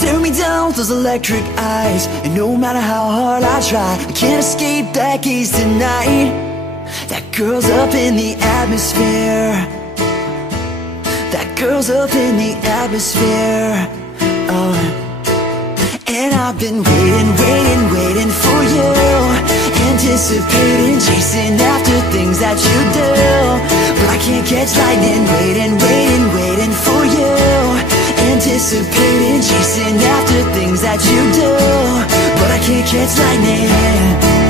Stare me down with those electric eyes, and no matter how hard I try, I can't escape that gaze tonight. That girl's up in the atmosphere. That girl's up in the atmosphere. Oh. And I've been waiting for you, anticipating, chasing after things that you do. But I can't catch lightning, waiting for you, anticipating, chasing after things that you do. But I can't catch lightning.